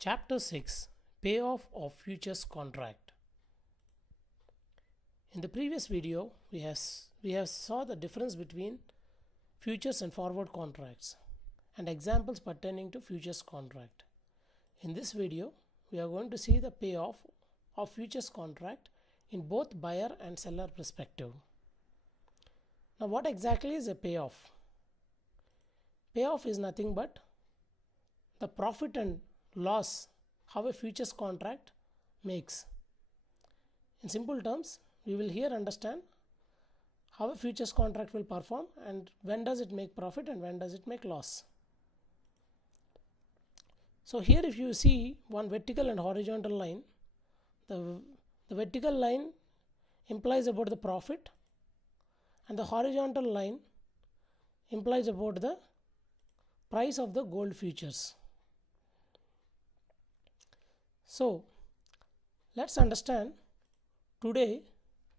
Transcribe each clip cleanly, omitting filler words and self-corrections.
Chapter 6, Payoff of Futures Contract. In the previous video, we have saw the difference between futures and forward contracts and examples pertaining to futures contract. In this video, we are going to see the payoff of futures contract in both buyer and seller perspective. Now, what exactly is a payoff? Payoff is nothing but the profit and loss how a futures contract makes. In simple terms, we will here understand how a futures contract will perform and when does it make profit and when does it make loss. So here if you see one vertical and horizontal line, the vertical line implies about the profit and the horizontal line implies about the price of the gold futures. So let's understand, today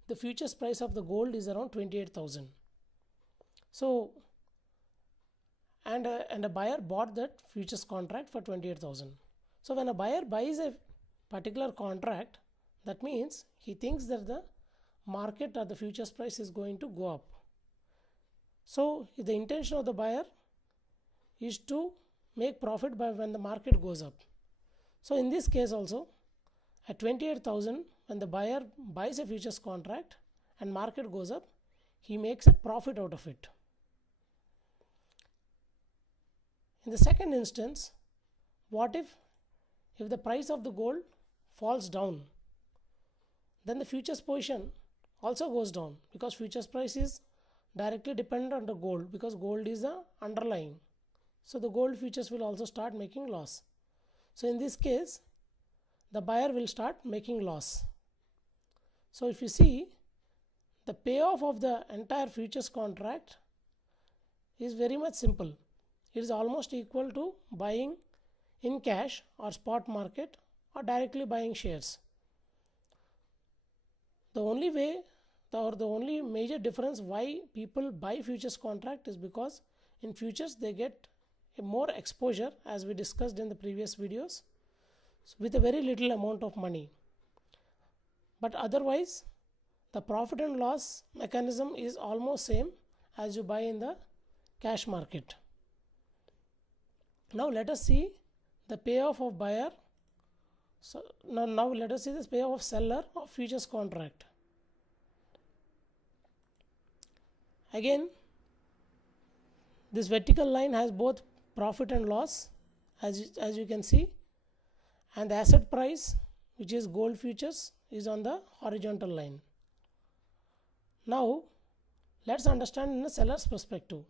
the futures price of the gold is around 28,000. So and a buyer bought that futures contract for 28,000. So when a buyer buys a particular contract, that means he thinks that the market or the futures price is going to go up. So the intention of the buyer is to make profit by when the market goes up. So in this case also, at 28,000, when the buyer buys a futures contract and market goes up, he makes a profit out of it. In the second instance, what if the price of the gold falls down, then the futures position also goes down, because futures price is directly dependent on the gold, because gold is the underlying. So the gold futures will also start making loss. So in this case, the buyer will start making loss. So if you see, the payoff of the entire futures contract is very much simple. It is almost equal to buying in cash or spot market or directly buying shares. The only way or the only major difference why people buy futures contract is because in futures they get a more exposure, as we discussed in the previous videos, with a very little amount of money. But otherwise, the profit and loss mechanism is almost same as you buy in the cash market. Now let us see the payoff of buyer. So now let us see this payoff of seller of futures contract. Again, this vertical line has both profit and loss, as you can see, and the asset price, which is gold futures, is on the horizontal line. Now let's understand in the seller's perspective.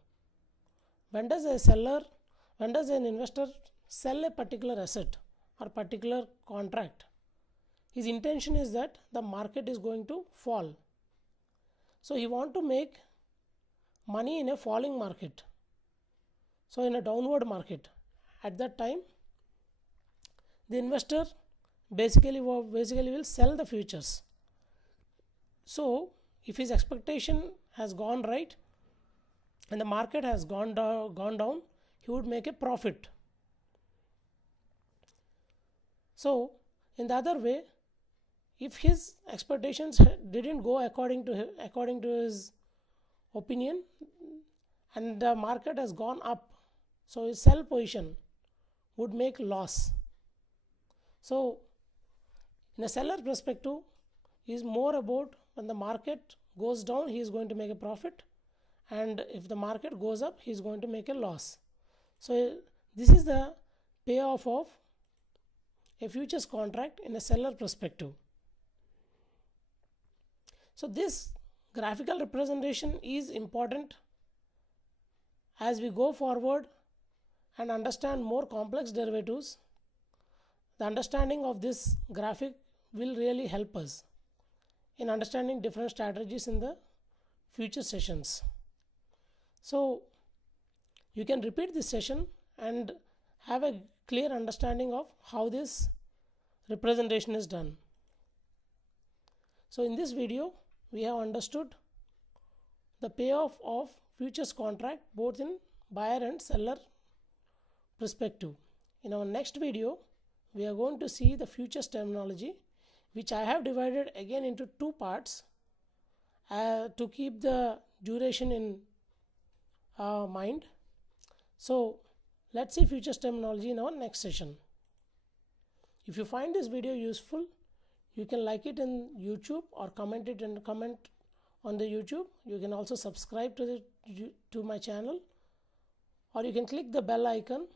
When does an investor sell a particular asset or particular contract, his intention is that the market is going to fall. So he want to make money in a falling market. So in a downward market, at that time, the investor basically will sell the futures. So if his expectation has gone right and the market has gone down, he would make a profit. So in the other way, if his expectations didn't go according to his opinion and the market has gone up, so his sell position would make loss. So in a seller perspective, is more about when the market goes down, he is going to make a profit, and if the market goes up, he is going to make a loss. So this is the payoff of a futures contract in a seller perspective. So this graphical representation is important as we go forward and understand more complex derivatives. The understanding of this graphic will really help us in understanding different strategies in the future sessions. So you can repeat this session and have a clear understanding of how this representation is done. So in this video, we have understood the payoff of futures contract both in buyer and seller perspective. In our next video, we are going to see the futures terminology, which I have divided again into two parts to keep the duration in mind. So let's see futures terminology in our next session. If you find this video useful, you can like it in YouTube or comment it and comment on the YouTube. You can also subscribe to my channel, or you can click the bell icon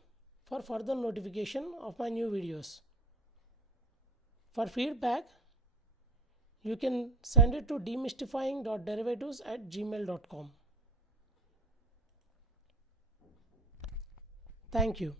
for further notification of my new videos. For feedback, you can send it to demystifying.derivatives@gmail.com. Thank you.